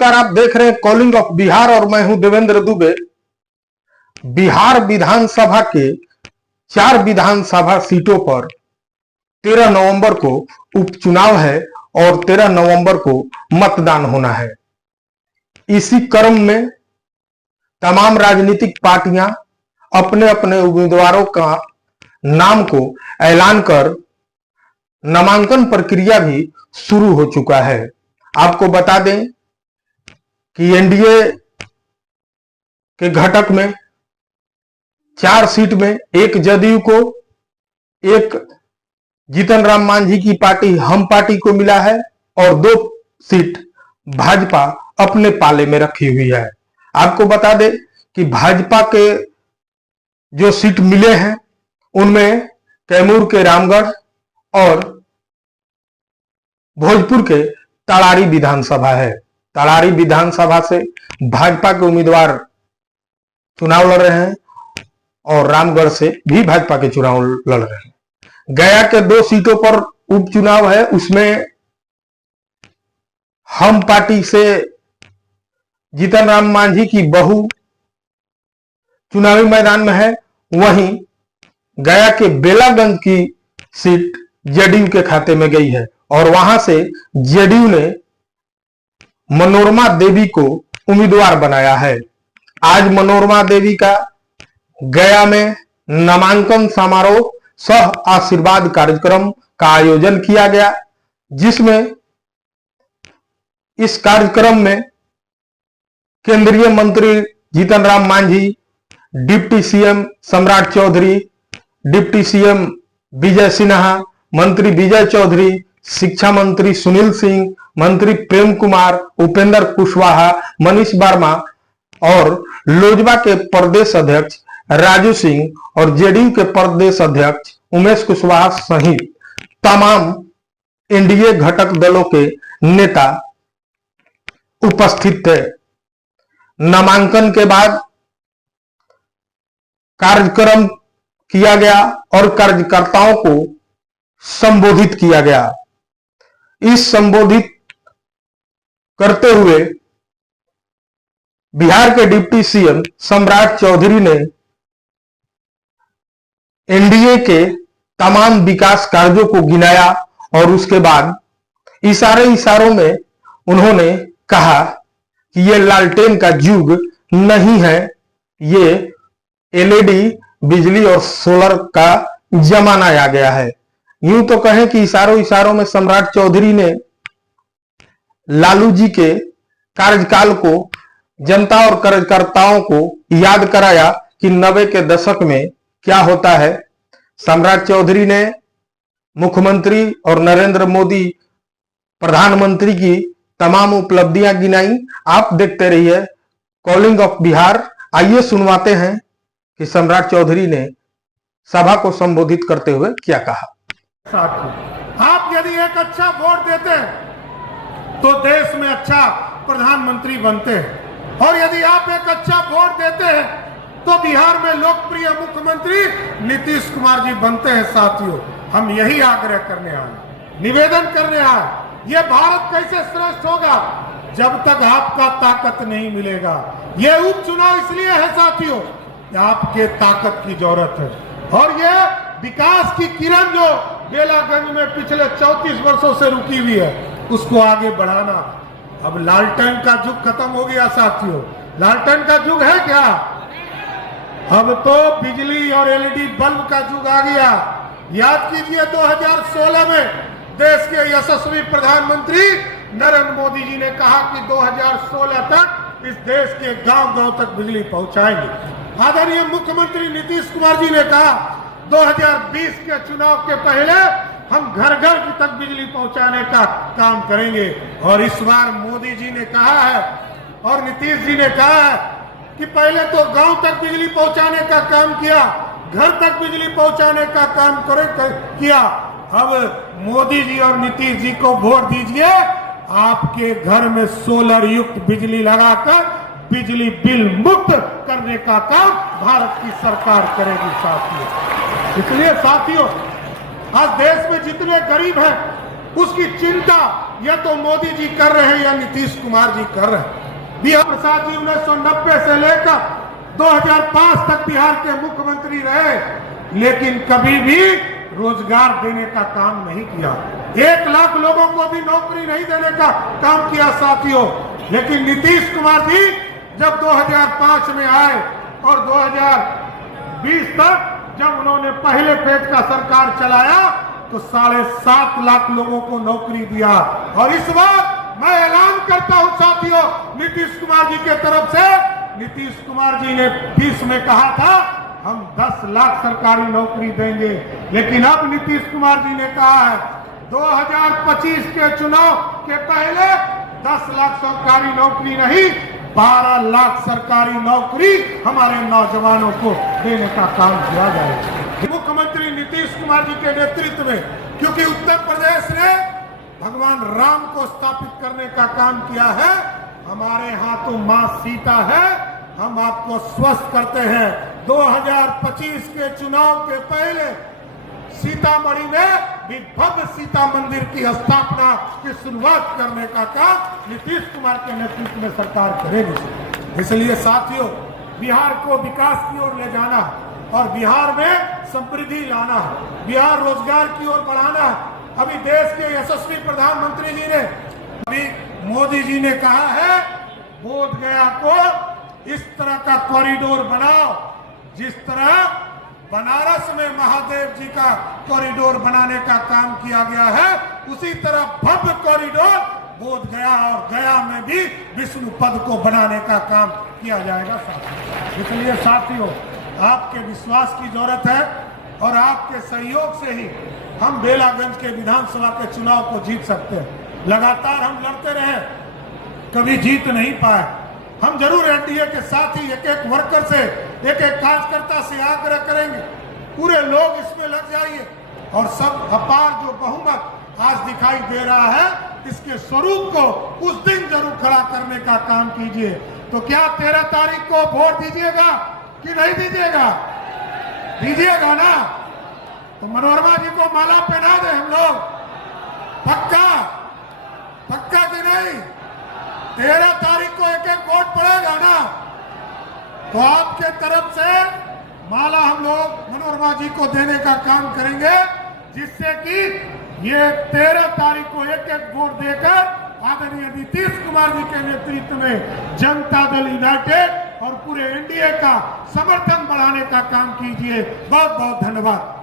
नमस्कार, आप देख रहे हैं कॉलिंग ऑफ बिहार और मैं हूं देवेंद्र दुबे। बिहार विधानसभा के 4 विधानसभा सीटों पर 13 नवंबर को उपचुनाव है और 13 नवंबर को मतदान होना है। इसी क्रम में तमाम राजनीतिक पार्टियां अपने अपने उम्मीदवारों का नाम को ऐलान कर नामांकन प्रक्रिया भी शुरू हो चुका है। आपको बता दें कि एनडीए के घटक में 4 सीट में एक जदयू को, एक जीतन राम मांझी की पार्टी हम पार्टी को मिला है और 2 सीट भाजपा अपने पाले में रखी हुई है। आपको बता दें कि भाजपा के जो सीट मिले हैं उनमें कैमूर के रामगढ़ और भोजपुर के तड़ारी विधानसभा है। तड़ारी विधानसभा से भाजपा के उम्मीदवार चुनाव लड़ रहे हैं और रामगढ़ से भी भाजपा के चुनाव लड़ रहे हैं। गया के 2 सीटों पर उपचुनाव है, उसमें हम पार्टी से जीतन राम मांझी की बहू चुनावी मैदान में है। वहीं गया के बेलागंज की सीट जेडीयू के खाते में गई है और वहां से जेडीयू ने मनोरमा देवी को उम्मीदवार बनाया है। आज मनोरमा देवी का गया में नामांकन समारोह सह आशीर्वाद कार्यक्रम का आयोजन किया गया, जिसमें इस कार्यक्रम में केंद्रीय मंत्री जीतन राम मांझी, डिप्टी सीएम सम्राट चौधरी, डिप्टी सीएम विजय सिन्हा, मंत्री विजय चौधरी, शिक्षा मंत्री सुनील सिंह, मंत्री प्रेम कुमार, उपेंद्र कुशवाहा, मनीष वर्मा और लोजपा के प्रदेश अध्यक्ष राजू सिंह और जेडीयू के प्रदेश अध्यक्ष उमेश कुशवाहा सहित तमाम एनडीए घटक दलों के नेता उपस्थित थे। नामांकन के बाद कार्यक्रम किया गया और कार्यकर्ताओं को संबोधित किया गया। इस संबोधित करते हुए बिहार के डिप्टी सीएम सम्राट चौधरी ने एनडीए के तमाम विकास कार्यों को गिनाया और उसके बाद इशारों में उन्होंने कहा कि ये लालटेन का युग नहीं है, ये एलईडी बिजली और सोलर का जमाना आ गया है। यूं तो कहें कि इशारों में सम्राट चौधरी ने लालू जी के कार्यकाल को जनता और कार्यकर्ताओं को याद कराया कि 90 के दशक में क्या होता है। सम्राट चौधरी ने मुख्यमंत्री और नरेंद्र मोदी प्रधानमंत्री की तमाम उपलब्धियां गिनाई। आप देखते रहिए कॉलिंग ऑफ बिहार। आइए सुनवाते हैं कि सम्राट चौधरी ने सभा को संबोधित करते हुए क्या कहा। आप यदि एक अच्छा वोट देते हैं तो देश में अच्छा प्रधानमंत्री बनते हैं, और यदि आप एक अच्छा वोट देते हैं तो बिहार में लोकप्रिय मुख्यमंत्री नीतीश कुमार जी बनते हैं। साथियों, हम यही आग्रह करने आए, निवेदन करने आए। ये भारत कैसे श्रेष्ठ होगा जब तक आपका ताकत नहीं मिलेगा। ये उपचुनाव इसलिए है साथियों, आपके ताकत की जरूरत है, और ये विकास की किरण जो बेलागंज में पिछले 34 वर्षों से रुकी हुई है, उसको आगे बढ़ाना। अब लालटेन का युग खत्म हो गया साथियों। लालटेन का युग है क्या? अब तो बिजली और एलईडी बल्ब का युग आ गया। याद कीजिए 2016 में देश के यशस्वी प्रधानमंत्री नरेंद्र मोदी जी ने कहा कि 2016 तक इस देश के गांव-गांव तक बिजली पहुंचाएंगे। आदरणीय मुख्यमंत्री नीतीश कुमार जी ने कहा 2020 के चुनाव के पहले हम घर घर तक बिजली पहुंचाने का काम करेंगे। और इस बार मोदी जी ने कहा है और नीतीश जी ने कहा है कि पहले तो गांव तक बिजली पहुंचाने का काम किया, घर तक बिजली पहुंचाने का काम किया। अब मोदी जी और नीतीश जी को वोट दीजिए, आपके घर में सोलर युक्त बिजली लगाकर बिजली बिल मुक्त करने का काम भारत की सरकार करेगी साथियों। इसलिए साथियों, आज देश में जितने गरीब हैं उसकी चिंता ये तो मोदी जी कर रहे हैं या नीतीश कुमार जी कर रहे हैं। बिहार प्रसाद जी 1990 से लेकर 2005 तक बिहार के मुख्यमंत्री रहे, लेकिन कभी भी रोजगार देने का काम नहीं किया। 1 लाख लोगों को भी नौकरी नहीं देने का काम किया साथियों। लेकिन नीतीश कुमार जी जब 2005 में आए और 2020 तक जब उन्होंने पहले फेज का सरकार चलाया तो 7.5 लाख लोगों को नौकरी दिया। और इस बार मैं ऐलान करता हूं साथियों, नीतीश कुमार जी के तरफ से, नीतीश कुमार जी ने 20 में कहा था हम 10 लाख सरकारी नौकरी देंगे, लेकिन अब नीतीश कुमार जी ने कहा है 2025 के चुनाव के पहले 10 लाख सरकारी नौकरी नहीं, 12 लाख सरकारी नौकरी हमारे नौजवानों को देने का काम किया जाएगा। मुख्यमंत्री नीतीश कुमार जी के नेतृत्व में, क्योंकि उत्तर प्रदेश ने भगवान राम को स्थापित करने का काम किया है, हमारे हाथों मां सीता है, हम आपको स्वस्थ करते हैं। 2025 के चुनाव के पहले सीतामढ़ी में भी भव्य सीता मंदिर की स्थापना की शुरुआत करने का काम नीतीश कुमार के नेतृत्व में सरकार करेगी। इसलिए साथियों, बिहार को विकास की ओर ले जाना और बिहार में समृद्धि लाना, बिहार रोजगार की ओर बढ़ाना। अभी देश के यशस्वी प्रधानमंत्री जी ने, अभी मोदी जी ने कहा है बोध गया को इस तरह का कॉरिडोर बनाओ जिस तरह बनारस में महादेव जी का कॉरिडोर बनाने का काम किया गया है, उसी तरह भव्य कॉरिडोर बोध गया और गया में भी विष्णु पद को बनाने का काम किया जाएगा साथियों। इसलिए साथियों, आपके विश्वास की जरूरत है और आपके सहयोग से ही हम बेलागंज के विधानसभा के चुनाव को जीत सकते हैं। लगातार हम लड़ते रहे, कभी जीत नहीं पाए। हम जरूर एनडीए के साथ ही एक एक वर्कर से, एक एक कार्यकर्ता से आग्रह करेंगे, पूरे लोग इसमें लग जाइए और सब अपार जो बहुमत आज दिखाई दे रहा है, इसके स्वरूप को उस दिन जरूर खड़ा करने का काम कीजिए। तो क्या 13 तारीख को वोट दीजिएगा कि नहीं दीजिएगा? दीजिएगा ना? तो मनोरमा जी को माला पहना दे हम लोग, पक्का? पक्का कि नहीं? 13 तारीख को एक एक वोट पड़ेगा ना? तो आपके तरफ से माला हम लोग मनोरमा जी को देने का काम करेंगे, जिससे कि ये 13 तारीख को एक एक वोट देकर आदरणीय नीतीश कुमार जी के नेतृत्व में जनता दल यूनाइटेड और पूरे एनडीए का समर्थन बढ़ाने का काम कीजिए। बहुत बहुत धन्यवाद।